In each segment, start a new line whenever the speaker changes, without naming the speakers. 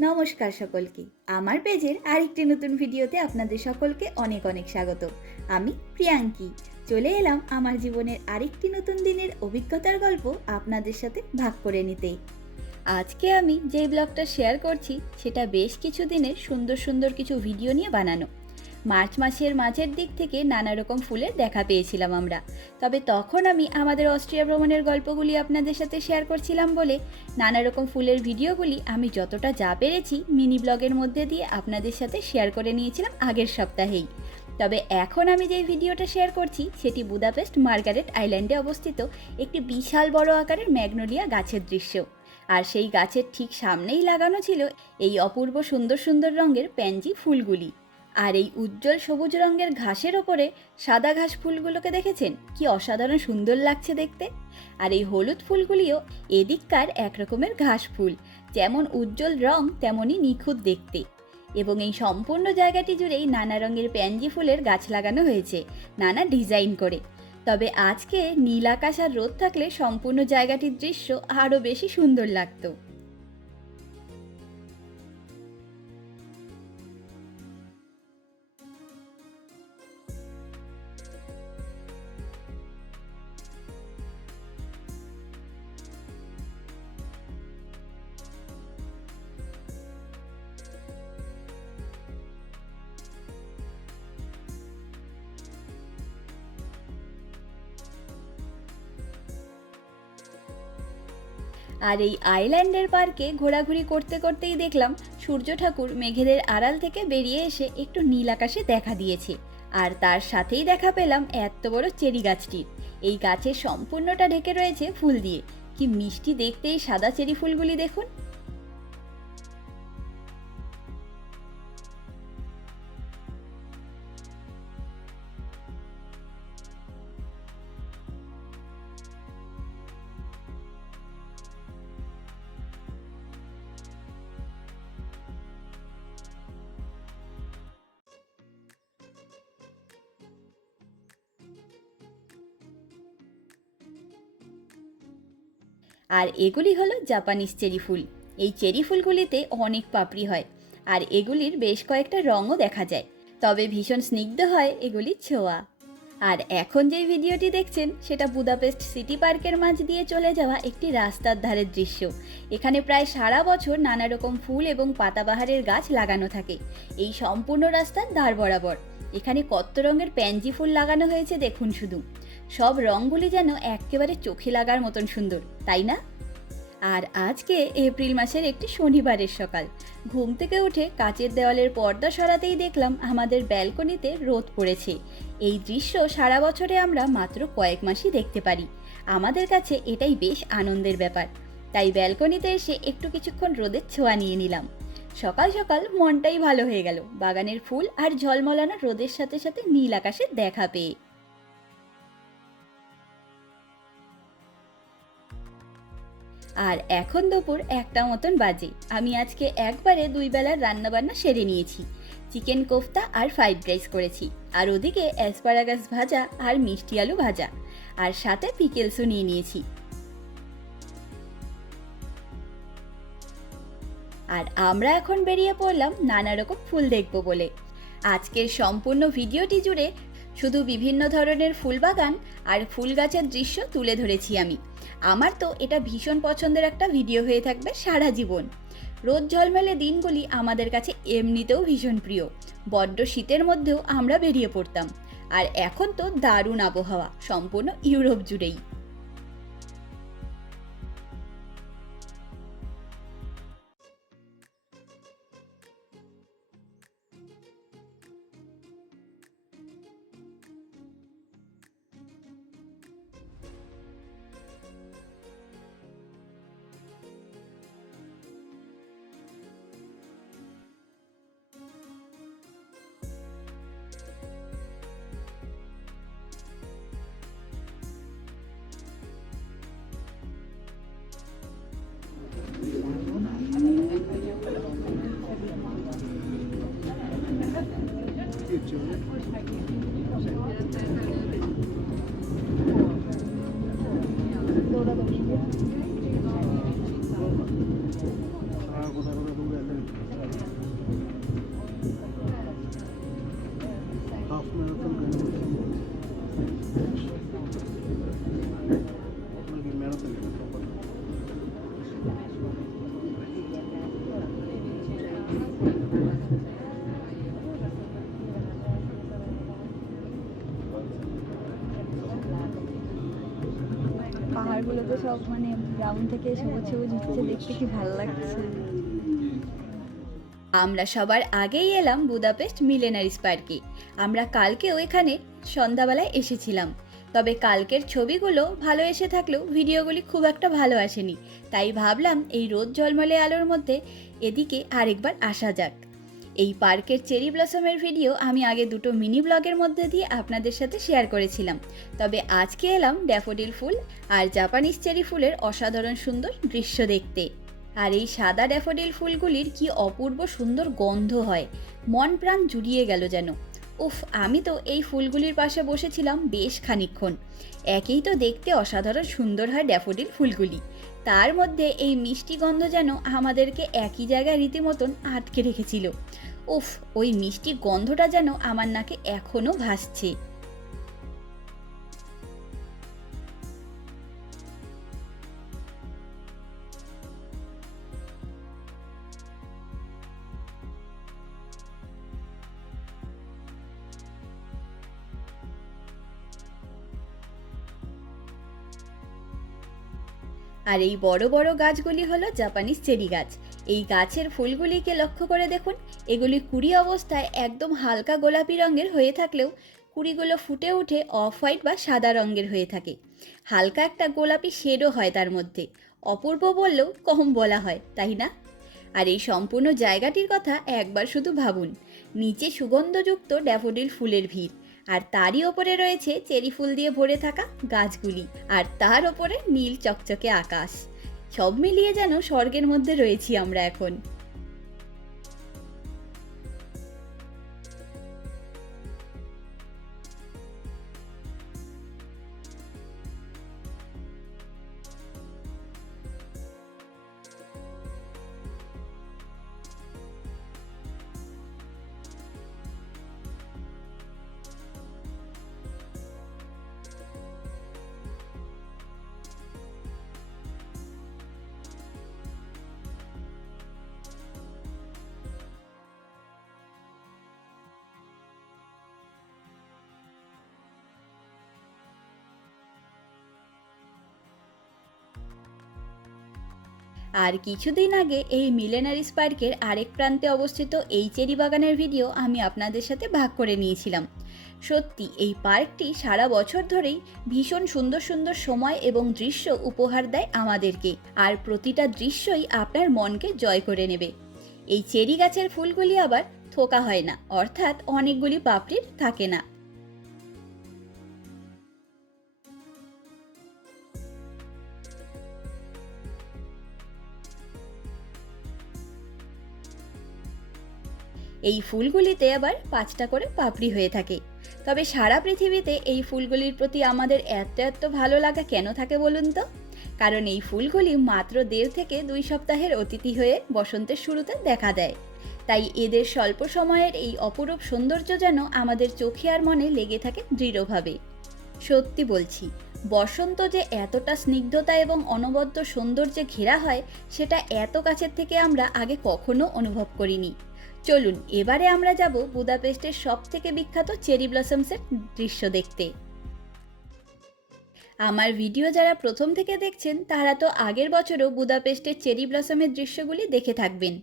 নমস্কার সকলকে। আমার পেজের আরেকটি নতুন ভিডিওতে আপনাদের সকলকে অনেক অনেক স্বাগত। আমি প্রিয়াঙ্কি। চলে এলাম আমার জীবনের আরেকটি নতুন দিনের অভিজ্ঞতার গল্প আপনাদের সাথে ভাগ করে নিতে। আজকে আমি যে ব্লগটা শেয়ার করছি, সেটা বেশ কিছু দিনের সুন্দর সুন্দর কিছু ভিডিও নিয়ে বানানো। মার্চ মাসের মাঝের দিক থেকে নানা রকম ফুলের দেখা পেয়েছিলাম আমরা। তবে তখন আমি আমাদের অস্ট্রিয়া ভ্রমণের গল্পগুলি আপনাদের সাথে শেয়ার করছিলাম বলে নানা রকম ফুলের ভিডিওগুলি আমি যতটা যা পেরেছি মিনি ব্লগের মধ্যে দিয়ে আপনাদের সাথে শেয়ার করে নিয়েছিলাম আগের সপ্তাহেই। তবে এখন আমি যে ভিডিওটা শেয়ার করছি সেটি বুদাপেস্ট মার্গারেট আইল্যান্ডে অবস্থিত একটি বিশাল বড় আকারের ম্যাগনোলিয়া গাছের দৃশ্য। আর সেই গাছের ঠিক সামনেই লাগানো ছিল এই অপূর্ব সুন্দর সুন্দর রঙের প্যানজি ফুলগুলি। আর এই উজ্জ্বল সবুজ রঙের ঘাসের ওপরে সাদা ঘাস ফুলগুলোকে দেখেছেন? কি অসাধারণ সুন্দর লাগছে দেখতে। আর এই হলুদ ফুলগুলিও এদিককার এক রকমের ঘাস ফুল। যেমন উজ্জ্বল রং, তেমনই নিখুঁত দেখতে। এবং এই সম্পূর্ণ জায়গাটি জুড়েই নানা রঙের প্যানজি ফুলের গাছ লাগানো হয়েছে, নানা ডিজাইন করে। তবে আজকে নীল আকাশ আর রোদ থাকলে সম্পূর্ণ জায়গাটির দৃশ্য আরও বেশি সুন্দর লাগতো। আর এই আইল্যান্ডের পার্কে ঘোরাঘুরি করতে করতেই দেখলাম সূর্য ঠাকুর মেঘেদের আড়াল থেকে বেরিয়ে এসে একটু নীল আকাশে দেখা দিয়েছে। আর তার সাথেই দেখা পেলাম এত বড় চেরি গাছটির এই গাছের সম্পূর্ণটা ঢেকে রয়েছে ফুল দিয়ে। কি মিষ্টি দেখতে এই সাদা চেরি ফুলগুলি দেখুন। আর এগুলি হলো জাপানিজ চেরি ফুল। এই চেরি ফুলগুলিতে অনেক পাপড়ি হয়, আর এগুলির বেশ কয়েকটা রঙও দেখা যায়, তবে ভীষণ স্নিগ্ধ হয় এগুলি ছোঁয়া। আর এখন যে ভিডিওটি দেখছেন, সেটা বুদাপেস্ট সিটি পার্কের মাঝ দিয়ে চলে যাওয়া একটি রাস্তার ধারের দৃশ্য। এখানে প্রায় সারা বছর নানা রকম ফুল এবং পাতাবাহারের গাছ লাগানো থাকে। এই সম্পূর্ণ রাস্তার ধার বরাবর। এখানে কত রঙের প্যানজি ফুল লাগানো হয়েছে, দেখুন শুধু। সব রঙগুলি যেন একেবারে চোখে লাগার মতন সুন্দর, তাই না? আর আজকে এপ্রিল মাসের একটি শনিবারের সকাল। ঘুম থেকে উঠে কাচের দেওয়ালের পর্দা সরাতেই দেখলাম আমাদের ব্যালকনিতে রোদ পড়েছে। এই দৃশ্য সারা বছরে আমরা মাত্র কয়েক মাসই দেখতে পারি। আমাদের কাছে এটাই বেশ আনন্দের ব্যাপার। তাই ব্যালকনিতে এসে একটু কিছুক্ষণ রোদের ছোঁয়া নিয়ে নিলাম। সকাল সকাল মনটাই ভালো হয়ে গেল। বাগানের ফুল আর ঝলমলানো রোদের সাথে সাথে নীল আকাশের দেখা পেয়ে। আর এখন দুপুর একটা মতন বাজে। আমি আজকে একবারে দুই বেলার রান্নাবান্না সেরে নিয়েছি। চিকেন কোফতা আর ফ্রাইড রাইস করেছি। আর ওদিকে অ্যাসপারাগাস ভাজা আর মিষ্টি আলু ভাজা। আর সাথে পিকেলসও নিয়ে নিয়েছি। আর আমরা এখন বেরিয়ে পড়লাম নানা রকম ফুল দেখব বলে। আজকের সম্পূর্ণ ভিডিওটি জুড়ে শুধু বিভিন্ন ধরনের ফুল বাগান আর ফুল গাছের দৃশ্য তুলে ধরেছি আমি। আমার তো এটা ভীষণ পছন্দের একটা ভিডিও হয়ে থাকবে সারা জীবন। রোদ ঝলমেলে দিনগুলি আমাদের কাছে এমনিতেও ভীষণ প্রিয়। বড্ড শীতের মধ্যেও আমরা বেরিয়ে পড়তাম। আর এখন তো দারুণ আবহাওয়া, সম্পূর্ণ ইউরোপ জুড়েই।
thank you. গ্রাউন্ড থেকে উঠছে দেখতে কি ভালো লাগছে?
আমরা সবার আগেই এলাম বুদাপেস্ট মিলেনারিস পার্কে। আমরা কালকেও এখানে সন্ধ্যাবেলায় এসেছিলাম। তবে কালকের ছবিগুলো ভালো এসে থাকলেও ভিডিওগুলি খুব একটা ভালো আসেনি। তাই ভাবলাম এই রোদ ঝলমলে আলোর মধ্যে এদিকে আরেকবার আসা যাক। এই পার্কের চেরি ব্লসমের ভিডিও আমি আগে দুটো মিনি ব্লগের মধ্যে দিয়ে আপনাদের সাথে শেয়ার করেছিলাম। তবে আজকে এলাম ড্যাফোডিল ফুল আর জাপানিজ চেরি ফুলের অসাধারণ সুন্দর দৃশ্য দেখতে। আর এই সাদা ড্যাফোডিল ফুলগুলির কি অপূর্ব সুন্দর গন্ধ হয়, মন প্রাণ জুড়িয়ে গেল যেন। উফ, আমি তো এই ফুলগুলির পাশে বসেছিলাম বেশ খানিকক্ষণ। একেই তো দেখতে অসাধারণ সুন্দর হয় ড্যাফোডিল ফুলগুলি। তার মধ্যে এই মিষ্টি গন্ধ যেন আমাদেরকে একই জায়গায় রীতিমতন আটকে রেখেছিল। উফ, ওই মিষ্টি গন্ধটা যেন আমার নাকে এখনও ভাসছে। আর এই বড় বড় গাছগুলি হলো জাপানিজ চেরি গাছ। এই গাছের ফুলগুলিকে লক্ষ্য করে দেখুন, এগুলি কুড়ি অবস্থায় একদম হালকা গোলাপি রঙের হয়ে থাকলেও কুড়িগুলো ফুটে উঠে অফ হোয়াইট বা সাদা রঙের হয়ে থাকে। হালকা একটা গোলাপি শেডও হয় তার মধ্যে। অপূর্ব বললেও কম বলা হয়, তাই না? আর এই সম্পূর্ণ জায়গাটির কথা একবার শুধু ভাবুন। নিচে সুগন্ধযুক্ত ড্যাফোডিল ফুলের ভিড়। আর তারই ওপরে রয়েছে চেরি ফুল দিয়ে ভরে থাকা গাছগুলি, আর তার ওপরে নীল চকচকে আকাশ। সব মিলিয়ে যেন স্বর্গের মধ্যে রয়েছি আমরা এখন। আর কিছুদিন আগে এই মিলেনারিস পার্কের আরেক প্রান্তে অবস্থিত এই চেরি বাগানের ভিডিও আমি আপনাদের সাথে ভাগ করে নিয়েছিলাম। সত্যি, এই পার্কটি সারা বছর ধরেই ভীষণ সুন্দর সুন্দর সময় এবং দৃশ্য উপহার দেয় আমাদেরকে, আর প্রতিটা দৃশ্যই আপনার মনকে জয় করে নেবে। এই চেরি গাছের ফুলগুলি আবার থোকা হয় না, অর্থাৎ অনেকগুলি পাপড়ির থাকে না। এই ফুলগুলিতে আবার পাঁচটা করে পাপড়ি হয়ে থাকে। তবে সারা পৃথিবীতে এই ফুলগুলির প্রতি আমাদের এত এত ভালো লাগা কেন থাকে বলুন তো? কারণ এই ফুলগুলি মাত্র দেড় থেকে দুই সপ্তাহের অতিথি হয়ে বসন্তের শুরুতে দেখা দেয়। তাই এদের স্বল্প সময়ের এই অপরূপ সৌন্দর্য যেন আমাদের চোখে আর মনে লেগে থাকে দৃঢ়ভাবে। সত্যি বলছি, বসন্ত যে এতটা স্নিগ্ধতা এবং অনবদ্য সৌন্দর্যে ঘেরা হয়, সেটা এত কাছের থেকে আমরা আগে কখনো অনুভব করিনি। চলুন, এবারে আমরা যাব বুদাপেস্টের সব থেকে বিখ্যাত চেরি ব্লসমসের দৃশ্য দেখতে। আমার ভিডিও যারা প্রথম থেকে দেখছেন, তারা তো আগের বছরও বুদাপেস্টের চেরি ব্লসমের দৃশ্যগুলি দেখে থাকবেন।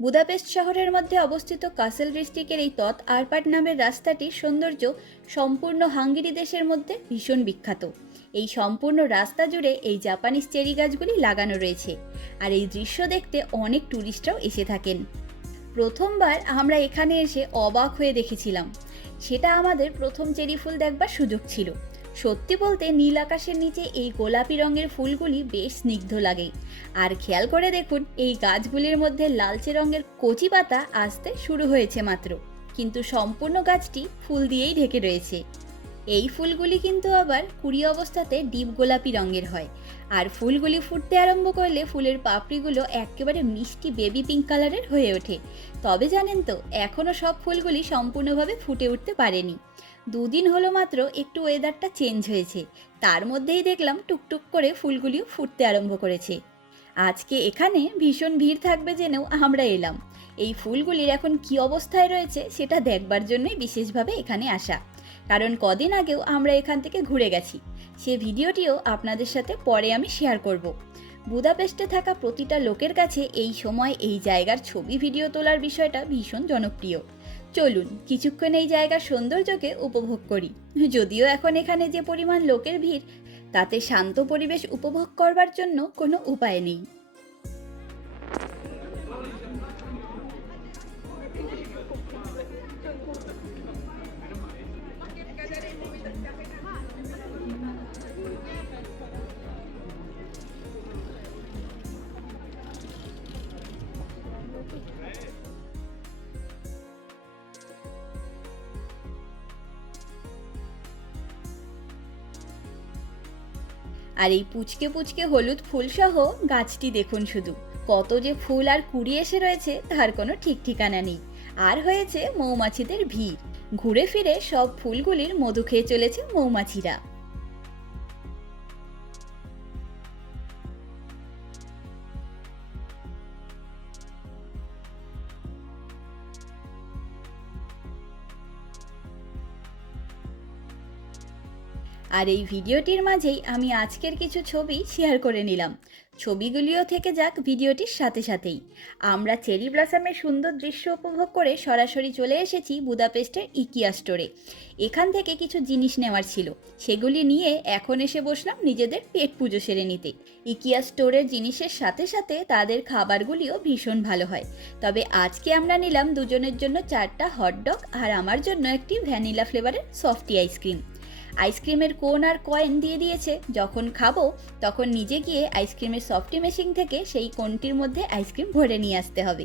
বুদাপেস্ট শহরের মধ্যে অবস্থিত কাসেল ডিস্ট্রিক্টের এই তৎ আরপাট নামের রাস্তাটির সৌন্দর্য সম্পূর্ণ হাঙ্গেরি দেশের মধ্যে ভীষণ বিখ্যাত। এই সম্পূর্ণ রাস্তা জুড়ে এই জাপানিজ চেরি গাছগুলি লাগানো রয়েছে। আর এই দৃশ্য দেখতে অনেক ট্যুরিস্টরাও এসে থাকেন। প্রথমবার আমরা এখানে এসে অবাক হয়ে দেখেছিলাম। সেটা আমাদের প্রথম চেরি ফুল দেখবার সুযোগ ছিল। সত্যি বলতে নীল আকাশের নিচে এই গোলাপি রঙের ফুলগুলি বেশ স্নিগ্ধ লাগে। আর খেয়াল করে দেখুন, এই গাছগুলির মধ্যে লালচে রঙের কচি পাতা আসতে শুরু হয়েছে মাত্র। কিন্তু সম্পূর্ণ গাছটি ফুল দিয়েই ঢেকে রয়েছে। এই ফুলগুলি কিন্তু আবার কুড়ি অবস্থাতে ডিপ গোলাপি রঙের হয়। আর ফুলগুলি ফুটতে আরম্ভ করলে ফুলের পাপড়িগুলো একেবারে মিষ্টি বেবি পিঙ্ক কালারের হয়ে ওঠে। তবে জানেন তো এখনও সব ফুলগুলি সম্পূর্ণভাবে ফুটে উঠতে পারেনি। দুদিন হলো মাত্র একটু ওয়েদারটা চেঞ্জ হয়েছে। তার মধ্যেই দেখলাম টুকটুক করে ফুলগুলিও ফুটতে আরম্ভ করেছে। আজকে এখানে ভীষণ ভিড় থাকবে জেনেও আমরা এলাম। এই ফুলগুলির এখন কি অবস্থায় রয়েছে সেটা দেখবার জন্যই বিশেষভাবে এখানে আসা। কারণ কদিন আগেও আমরা এখান থেকে ঘুরে গেছি। সে ভিডিওটিও আপনাদের সাথে পরে আমি শেয়ার করব। বুদাপেস্টে থাকা প্রতিটা লোকের কাছে এই সময় এই জায়গার ছবি ভিডিও তোলার বিষয়টা ভীষণ জনপ্রিয়। চলুন, কিছুক্ষণ এই জায়গার সৌন্দর্যকে উপভোগ করি। যদিও এখন এখানে যে পরিমাণ লোকের ভিড়, তাতে শান্ত পরিবেশ উপভোগ করবার জন্য কোনো উপায় নেই। আর এই পুচকে পুচকে হলুদ ফুলসহ গাছটি দেখুন শুধু। কত যে ফুল আর কুড়ি এসে রয়েছে, তার কোনো ঠিক ঠিকানা নেই। আর হয়েছে মৌমাছিদের ভিড়। ঘুরে ফিরে সব ফুলগুলির মধু খেয়ে চলেছে মৌমাছিরা। আর এই ভিডিওটির মাঝেই আমি আজকের কিছু ছবি শেয়ার করে নিলাম। ছবিগুলিও থেকে যাক ভিডিওটির সাথে সাথেই। আমরা চেরি ব্লসমের সুন্দর দৃশ্য উপভোগ করে সরাসরি চলে এসেছি বুদাপেস্টের ইকিয়া স্টোরে। এখান থেকে কিছু জিনিস নেওয়ার ছিল। সেগুলি নিয়ে এখন এসে বসলাম নিজেদের পেট পুজো সেরে নিতে। ইকিয়া স্টোরের জিনিসের সাথে সাথে তাদের খাবারগুলিও ভীষণ ভালো হয়। তবে আজকে আমরা নিলাম দুজনের জন্য চারটা হটডগ আর আমার জন্য একটি ভ্যানিলা ফ্লেভারের সফটি আইসক্রিম। আইসক্রিমের কোন আর কয়েন দিয়ে দিয়েছে? যখন খাব, তখন নিজে গিয়ে আইসক্রিমের সফটি মেশিন থেকে সেই কোনটির মধ্যে আইসক্রিম ভরে নিয়ে আসতে হবে।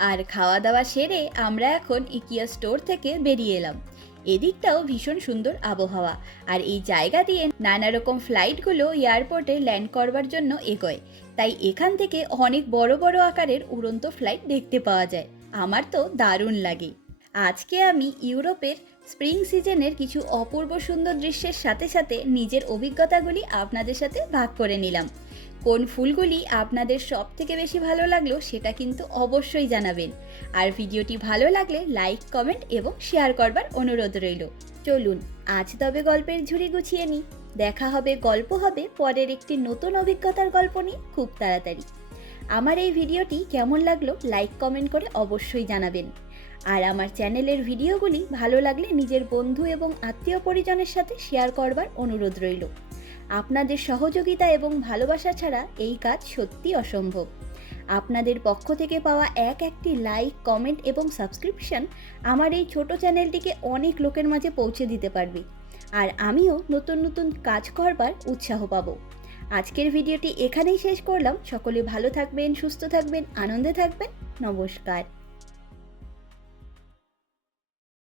আর খাওয়া দাওয়া সেরে আমরা এখন ইকিয়া স্টোর থেকে বেরিয়ে এলাম। এদিকটাও ভীষণ সুন্দর আবহাওয়া। আর এই জায়গা দিয়ে নানা রকম ফ্লাইটগুলো এয়ারপোর্টে ল্যান্ড করবার জন্য এগোয়। তাই এখান থেকে অনেক বড় বড় আকারের উড়ন্ত ফ্লাইট দেখতে পাওয়া যায়। আমার তো দারুণ লাগে। আজকে আমি ইউরোপের স্প্রিং সিজনের কিছু অপূর্ব সুন্দর দৃশ্যের সাথে সাথে নিজের অভিজ্ঞতাগুলি আপনাদের সাথে ভাগ করে নিলাম। কোন ফুলগুলি আপনাদের সব থেকে বেশি ভালো লাগল সেটা কিন্তু অবশ্যই জানাবেন। আর ভিডিওটি ভালো লাগলে লাইক, কমেন্ট এবং শেয়ার করবার অনুরোধ রইল। চলুন, আজ তবে গল্পের ঝুড়ি গুছিয়ে নিই। দেখা হবে, গল্প হবে, পরের একটি নতুন অভিজ্ঞতার গল্প নিয়ে খুব তাড়াতাড়ি। আমার এই ভিডিওটি কেমন লাগল লাইক, কমেন্ট করে অবশ্যই জানাবেন। আর আমার চ্যানেলের ভিডিওগুলি ভালো লাগলে নিজের বন্ধু এবং আত্মীয় পরিজনের সাথে শেয়ার করবার অনুরোধ রইল। আপনাদের সহযোগিতা এবং ভালোবাসা ছাড়া এই কাজ সত্যি অসম্ভব। আপনাদের পক্ষ থেকে পাওয়া এক একটি লাইক, কমেন্ট এবং সাবস্ক্রিপশন আমার এই ছোট চ্যানেলটিকে অনেক লোকের মাঝে পৌঁছে দিতে পারবে। আর আমিও নতুন নতুন কাজ করবার উৎসাহ পাব। আজকের ভিডিওটি এখানেই শেষ করলাম। সকলে ভালো থাকবেন, সুস্থ থাকবেন, আনন্দে থাকবেন। নমস্কার।